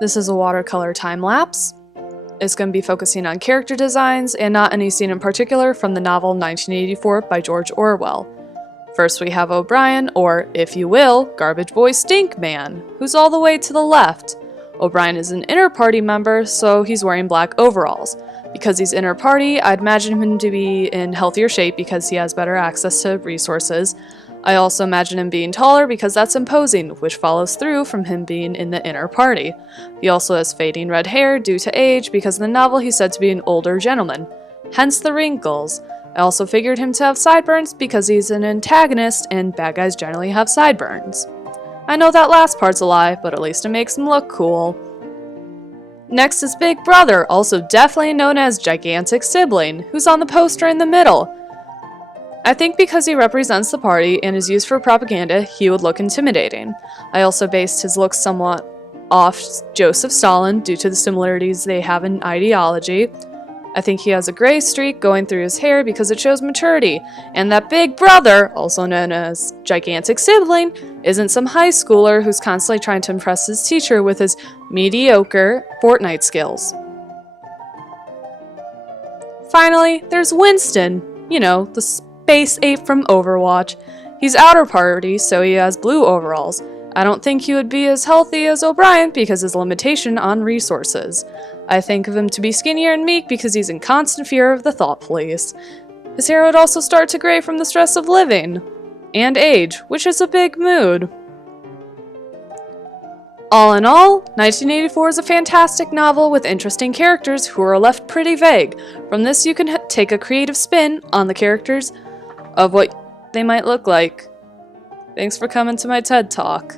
This is a watercolor time lapse. It's going to be focusing on character designs and not any scene in particular from the novel 1984 by George Orwell. First we have O'Brien, or, if you will, Garbage Boy Stink Man, who's all the way to the left. O'Brien is an inner party member, so he's wearing black overalls. Because he's inner party, I'd imagine him to be in healthier shape because he has better access to resources. I also imagine him being taller because that's imposing, which follows through from him being in the inner party. He also has fading red hair due to age because in the novel he's said to be an older gentleman, hence the wrinkles. I also figured him to have sideburns because he's an antagonist and bad guys generally have sideburns. I know that last part's a lie, but at least it makes him look cool. Next is Big Brother, also definitely known as Gigantic Sibling, who's on the poster in the middle. I think because he represents the party and is used for propaganda, he would look intimidating. I also based his look somewhat off Joseph Stalin due to the similarities they have in ideology. I think he has a gray streak going through his hair because it shows maturity, and that Big Brother, also known as Gigantic Sibling, isn't some high schooler who's constantly trying to impress his teacher with his mediocre Fortnite skills. Finally, there's Winston, the space ape from Overwatch. He's outer party, so he has blue overalls. I don't think he would be as healthy as O'Brien because his limitation on resources. I think of him to be skinnier and meek because he's in constant fear of the thought police. His hair would also start to gray from the stress of living. And age, which is a big mood. All in all, 1984 is a fantastic novel with interesting characters who are left pretty vague. From this you can take a creative spin on the characters of what they might look like. Thanks for coming to my TED Talk.